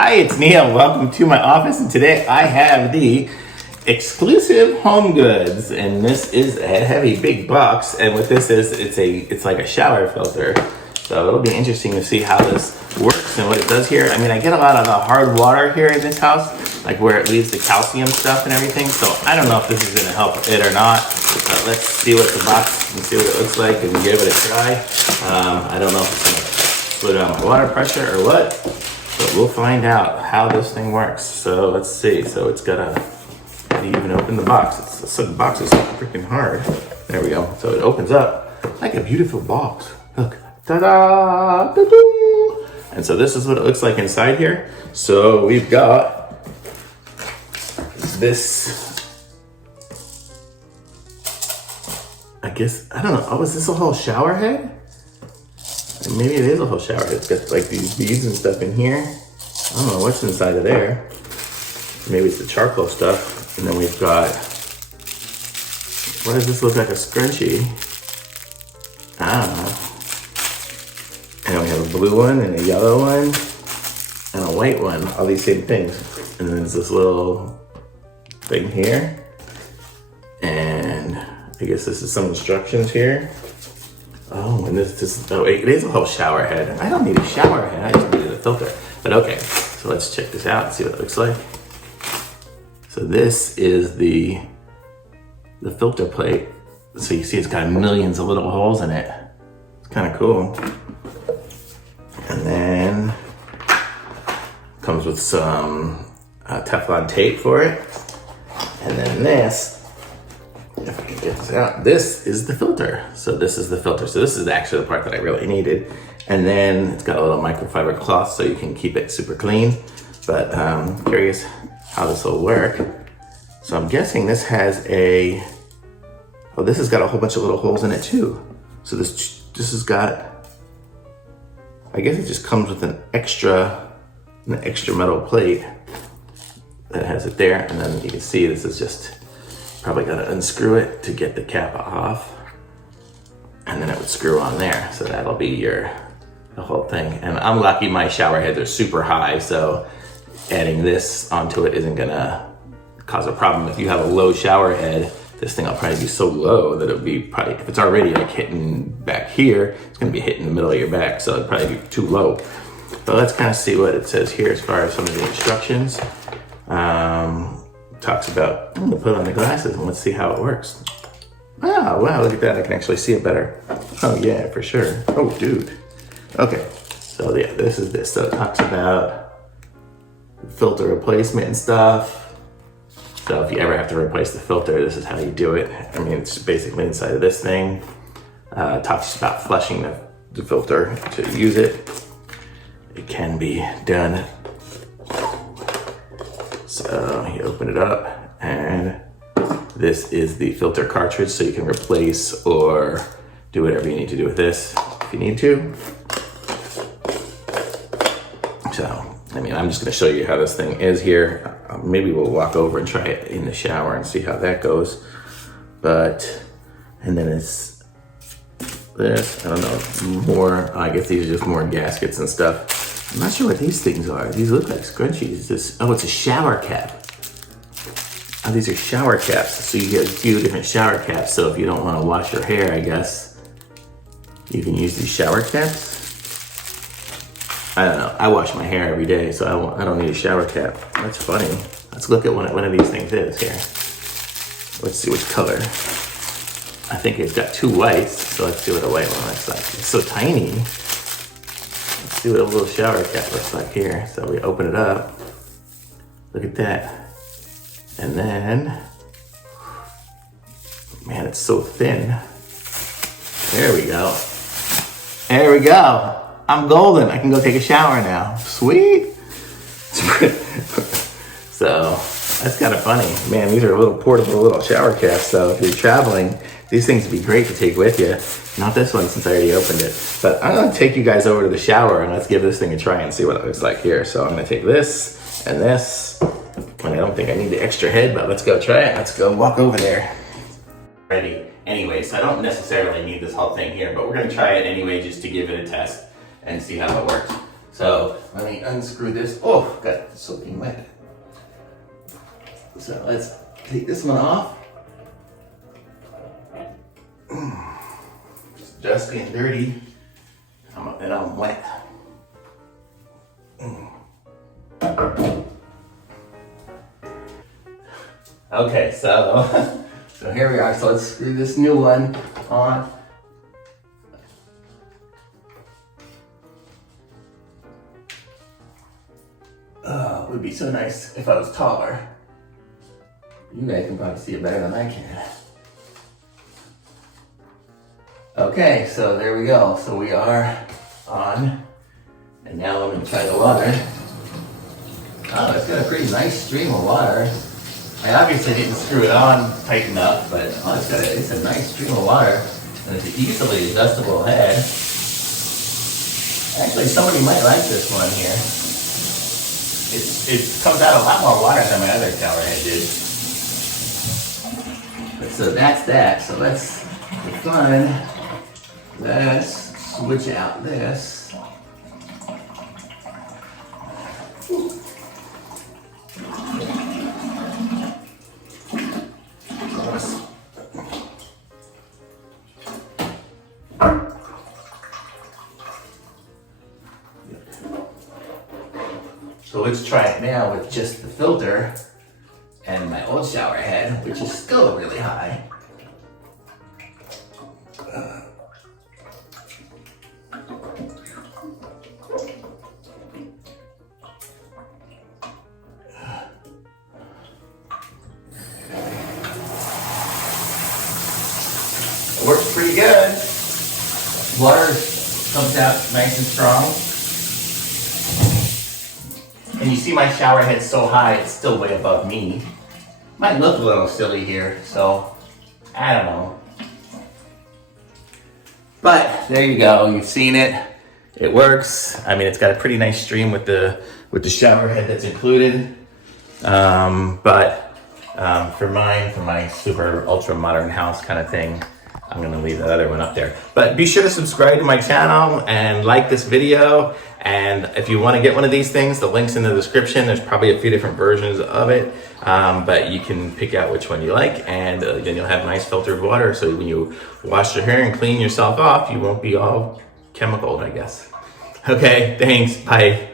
Hi, it's Neil. Welcome to my office, and today I have the exclusive home goods, and this is a heavy big box. And what this is, it's like a shower filter. So it'll be interesting to see how this works and what it does here. I mean, I get a lot of the hard water here in this house, like where it leaves the calcium stuff and everything. So I don't know if this is going to help it or not. But let's see what the box and see what it looks like and give it a try. I don't know if it's going to slow down my water pressure or what, but we'll find out how this thing works. So let's see. So it's got a, how do you even open the box? The box is so freaking hard. There we go. So it opens up like a beautiful box. Look. Ta-da! Doo-doo! And so this is what it looks like inside here. So we've got this, I guess, I don't know. Oh, is this a whole shower head? Maybe it is a whole shower head. It's got like these beads and stuff in here. I don't know what's inside of there. Maybe it's the charcoal stuff. And then we've got, what does this look like, a scrunchie? I don't know. And we have a blue one and a yellow one and a white one, all these same things. And then there's this little thing here. And I guess this is some instructions here. Oh, and oh, it is a whole shower head. I don't need a shower head, I just needed a filter. But okay, so let's check this out and see what it looks like. So this is the filter plate. So you see it's got millions of little holes in it. It's kind of cool. And then comes with some Teflon tape for it. And then this, if I can get this out, this is the filter. So this is the filter. So this is actually the part that I really needed. And then it's got a little microfiber cloth so you can keep it super clean. But I'm curious how this will work. So I'm guessing this has a, oh, this has got a whole bunch of little holes in it too. So this has got, I guess it just comes with an extra metal plate that has it there. And then you can see this is just, probably gotta unscrew it to get the cap off. And then it would screw on there. So that'll be the whole thing. And I'm lucky my shower heads are super high, so adding this onto it isn't gonna cause a problem. If you have a low shower head, this thing will probably be so low that it'll be probably, if it's already like hitting back here, it's gonna be hitting the middle of your back, so it'd probably be too low. But let's kind of see what it says here as far as some of the instructions. Talks about, I'm gonna put on the glasses and let's see how it works. Oh, wow, look at that, I can actually see it better. Oh yeah, for sure. Oh, dude. Okay, so yeah, this is this. So it talks about filter replacement and stuff. So if you ever have to replace the filter, this is how you do it. I mean, it's basically inside of this thing. It talks about flushing the filter to use it. It can be done. So you open it up, and this is the filter cartridge, so you can replace or do whatever you need to do with this if you need to. So, I mean, I'm just gonna show you how this thing is here. Maybe we'll walk over and try it in the shower and see how that goes. But, and then it's this, I don't know, more, I guess these are just more gaskets and stuff. I'm not sure what these things are. These look like scrunchies. Oh, it's a shower cap. Oh, these are shower caps. So you get a few different shower caps. So if you don't want to wash your hair, I guess, you can use these shower caps. I don't know. I wash my hair every day, so I don't need a shower cap. That's funny. Let's look at what one of these things is here. Let's see which color. I think it's got two whites, so let's see what a white one looks like. It's so tiny. Let's see what a little shower cap looks like here. So we open it up. Look at that. And then, man, it's so thin. There we go. There we go. I'm golden. I can go take a shower now. Sweet. So that's kind of funny. Man, these are little portable little shower caps. So if you're traveling, these things would be great to take with you. Not this one since I already opened it. But I'm gonna take you guys over to the shower and let's give this thing a try and see what it looks like here. So I'm gonna take this and this. And I don't think I need the extra head, but let's go try it. Let's go walk over there. Ready. Anyway, so I don't necessarily need this whole thing here, but we're gonna try it anyway just to give it a test and see how it works. So let me unscrew this. Oh, got soaking wet. So let's take this one off. It's dusty and dirty, and I'm wet. Okay, so here we are. So let's screw this new one on. It would be so nice if I was taller. You guys can probably see it better than I can. Okay, so there we go. So we are on. And now I'm going to try the water. Oh, it's got a pretty nice stream of water. I obviously didn't screw it on tight enough, but it's a nice stream of water. And it's an easily adjustable head. Actually, somebody might like this one here. It comes out a lot more water than my other showerhead did. So that's that. So let's, for fun, let's switch out this. So let's try it now with just the filter and my old shower head, which is still really high. It works pretty good. Water comes out nice and strong. And you see my shower head so high, it's still way above me. Might look a little silly here, so I don't know. But there you go, you've seen it. It works. I mean, it's got a pretty nice stream with the shower head that's included. For my super ultra modern house kind of thing, I'm gonna leave that other one up there. But be sure to subscribe to my channel and like this video. And if you want to get one of these things, the link's in the description. There's probably a few different versions of it, but you can pick out which one you like, and then you'll have nice filtered water. So when you wash your hair and clean yourself off, you won't be all chemicaled, I guess. Okay, thanks, bye.